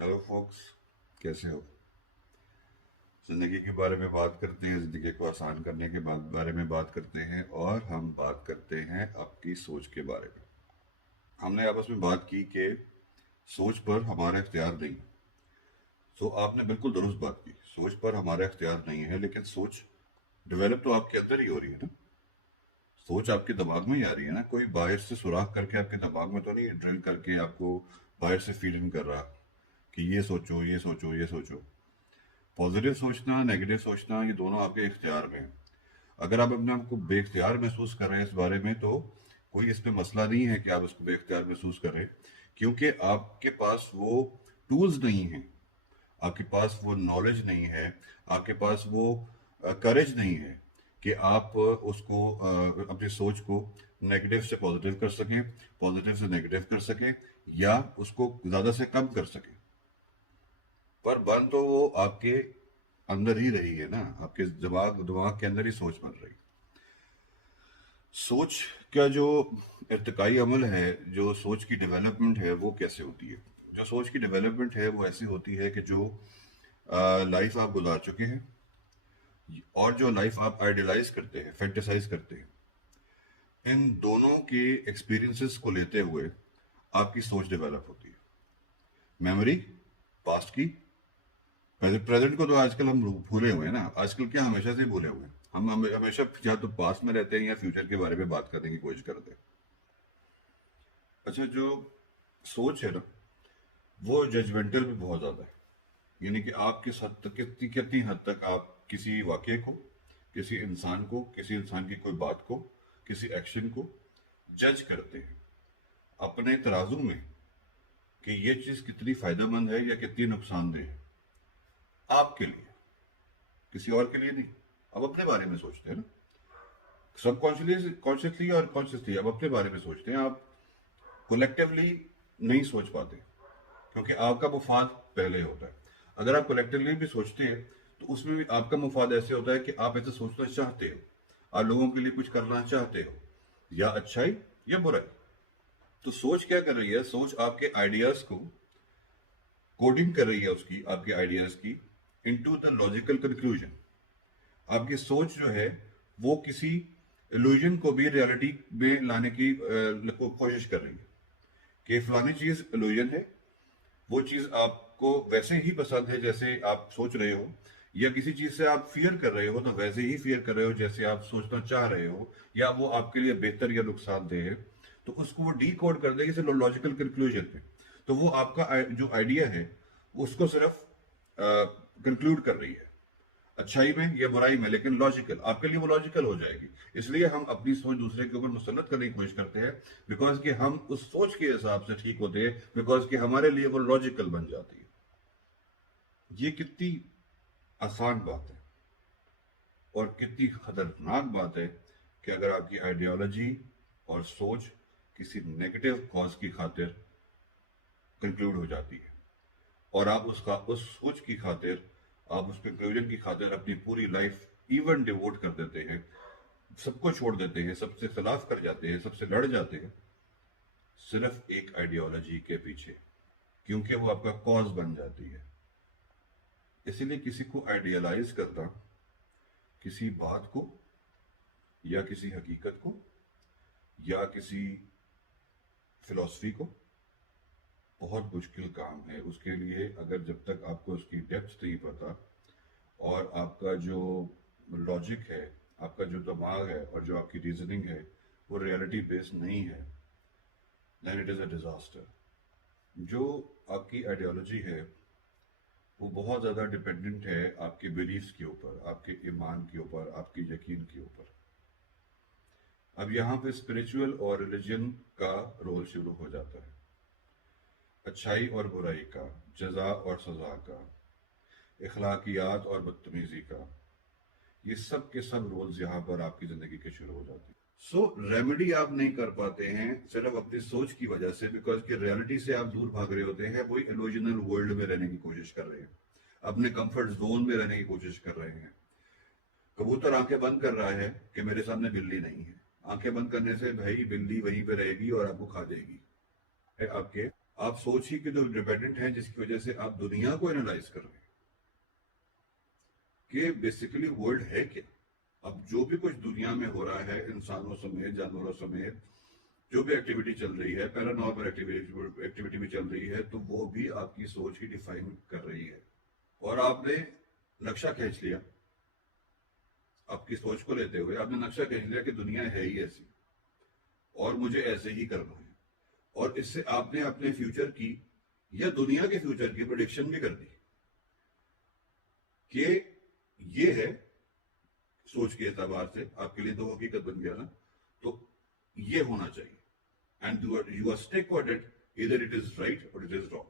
Hello focus, कैसे हो? ज़िंदगी के बारे में बात करते हैं, ज़िंदगी को आसान करने के बारे में बात करते हैं, और हम बात करते हैं आपकी सोच के बारे में। हमने आपस में बात की कि सोच पर हमारा इख्तियार नहीं। तो आपने बिल्कुल दुरुस्त बात की, सोच पर हमारा इख्तियार नहीं है, लेकिन सोच डेवलप तो आपके अंदर ही हो रही है ना। सोच आपके दिमाग में ही आ रही है ना, कोई बाहर से सुराख करके आपके दिमाग में तो नहीं ड्रिल करके आपको बाहर से फीड इन कर रहा कि ये सोचो, ये सोचो, ये सोचो। पॉजिटिव सोचना, नेगेटिव सोचना, ये दोनों आपके इख्तियार में है। अगर आप अपने आप को बेख्तियार महसूस कर रहे हैं इस बारे में, तो कोई इसमें मसला नहीं है कि आप इसको बेख्तियार महसूस कर रहे हैं, क्योंकि आपके पास वो टूल्स नहीं हैं, आपके पास वो नॉलेज नहीं है, आपके पास वो करेज नहीं है कि आप उसको अपनी सोच को नेगेटिव से पॉजिटिव कर सकें, पॉजिटिव से नेगेटिव कर सकें, या उसको ज़्यादा से कम कर सकें। पर बन तो वो आपके अंदर ही रही है ना, आपके दिमाग दिमाग के अंदर ही सोच बन रही। सोच का जो इर्तिकाई अमल है, जो सोच की डेवलपमेंट है, वो कैसे होती है? जो सोच की डेवलपमेंट है वो ऐसी होती है कि जो लाइफ आप गुजार चुके हैं, और जो लाइफ आप आइडियलाइज करते हैं, फैंटेसाइज करते हैं, इन दोनों के एक्सपीरियंसेस को लेते हुए आपकी सोच डेवलप होती है। मेमोरी पास्ट की, प्रेजेंट को तो आजकल हम भूले हुए हैं ना। आजकल क्या, हमेशा से ही भूले हुए हैं हम हमेशा या तो पास्ट में रहते हैं या फ्यूचर के बारे में बात करने की कोशिश करते हैं। अच्छा, जो सोच है ना, वो जजमेंटल भी बहुत ज्यादा है। यानी कि आप किस हद तक, कितनी कितनी हद तक आप किसी वाक्य को, किसी इंसान को, किसी इंसान की कोई बात को, किसी एक्शन को जज करते हैं अपने तराजू में, कि ये चीज कितनी फायदेमंद है या कितनी नुकसानदेह है आपके लिए, किसी और के लिए नहीं। अब अपने बारे में सोचते हैं ना, सबकॉन्शियसली, कॉन्शियसली और कॉन्शियसली अब अपने बारे में सोचते हैं। आप कोलेक्टिवली नहीं सोच पाते, क्योंकि आपका मुफाद पहले होता है। अगर आप कलेक्टिवली भी सोचते हैं, तो उसमें भी आपका मुफाद ऐसे होता है कि आप ऐसे सोचना चाहते हो, आप लोगों के लिए कुछ करना चाहते हो, या अच्छाई या बुराई। तो सोच क्या कर रही है? सोच आपके आइडियाज को कोडिंग कर रही है, उसकी, आपके आइडियाज की, इनटू द लॉजिकल कंक्लूजन। आपकी सोच जो है वो किसी इल्यूजन को भी रियलिटी में लाने की कोशिश कर रही है कि फलानी चीज इल्यूजन है, वो चीज आपको वैसे ही पसंद है जैसे आप सोच रहे हो, या किसी चीज से आप फियर कर रहे हो तो वैसे ही फियर कर रहे हो जैसे आप सोचना चाह रहे हो, या वो आपके लिए बेहतर या नुकसानदेह है। तो उसको वो डी कोड कर देगी सिर्फ लॉजिकल कंक्लूजन पे। तो वो आपका जो आइडिया है उसको सिर्फ कंक्लूड कर रही है, अच्छाई में या बुराई में, लेकिन लॉजिकल, आपके लिए वो लॉजिकल हो जाएगी। इसलिए हम अपनी सोच दूसरे के ऊपर मुसल्लत करने की कोशिश करते हैं, बिकॉज कि हम उस सोच के हिसाब से ठीक होते हैं, बिकॉज कि हमारे लिए वो लॉजिकल बन जाती है। ये कितनी आसान बात है और कितनी खतरनाक बात है कि अगर आपकी आइडियोलॉजी और सोच किसी नेगेटिव कॉज की खातिर कंक्लूड हो जाती है, और आप उसका, उस सोच की खातिर, आप उस कंक्लूजन की खातिर अपनी पूरी लाइफ इवन डिवोट कर देते हैं, सबको छोड़ देते हैं, सबसे खिलाफ कर जाते हैं, सबसे लड़ जाते हैं, सिर्फ एक आइडियोलॉजी के पीछे, क्योंकि वो आपका कॉज बन जाती है। इसीलिए किसी को आइडियलाइज करना, किसी बात को या किसी हकीकत को या किसी फिलॉसफी को, बहुत मुश्किल काम है। उसके लिए अगर, जब तक आपको उसकी डेप्थ नहीं पता, और आपका जो लॉजिक है, आपका जो दिमाग है और जो आपकी रीजनिंग है वो रियलिटी बेस्ड नहीं है, then it is a disaster. जो आपकी आइडियोलॉजी है वो बहुत ज़्यादा डिपेंडेंट है आपके बिलीफ्स के ऊपर, आपके ईमान के ऊपर, आपके यकीन के ऊपर। अब यहाँ पे स्पिरिचुअल और रिलीजन का रोल शुरू हो जाता है, अच्छाई और बुराई का, जजा और सजा का, इखलाकियात और बदतमीजी का, ये सब के सब रोल्स यहाँ पर आपकी जिंदगी के शुरू हो जाते हैं। सो रेमेडी आप नहीं कर पाते हैं सिर्फ अपनी सोच की वजह से, बिकॉज कि रियलिटी से आप दूर भाग रहे होते हैं, वही इल्यूजनल वर्ल्ड में रहने की कोशिश कर रहे हैं, अपने कंफर्ट जोन में रहने की कोशिश कर रहे हैं। कबूतर आंखें बंद कर रहा है कि मेरे सामने बिल्ली नहीं है, आंखें बंद करने से भाई बिल्ली वहीं पे रहेगी और आपको खा जाएगी, है आपके آپ سوچ ہی کے جو ڈیپینڈنٹ ہیں جس کی وجہ سے آپ دنیا کو انالائز کر رہے ہیں کہ بیسیکلی ورلڈ ہے کیا. اب جو بھی کچھ دنیا میں ہو رہا ہے انسانوں سمیت جانوروں سمیت جو بھی ایکٹیویٹی چل رہی ہے پیرا نارمل ایکٹیویٹی بھی چل رہی ہے تو وہ بھی آپ کی سوچ ہی ڈیفائن کر رہی ہے. اور آپ نے نقشہ کھینچ لیا آپ کی سوچ کو لیتے ہوئے آپ نے نقشہ کھینچ لیا کہ دنیا ہے ہی ایسی اور مجھے ایسے ہی کرنا ہے. اور اس سے آپ نے اپنے فیوچر کی یا دنیا کے فیوچر کی پریڈکشن بھی کر دی کہ یہ ہے سوچ کے اعتبار سے آپ کے لیے تو حقیقت بن گیا نا. تو یہ ہونا چاہیے and you are stake for it ادھر اٹ از رائٹ اور اٹ از رانگ.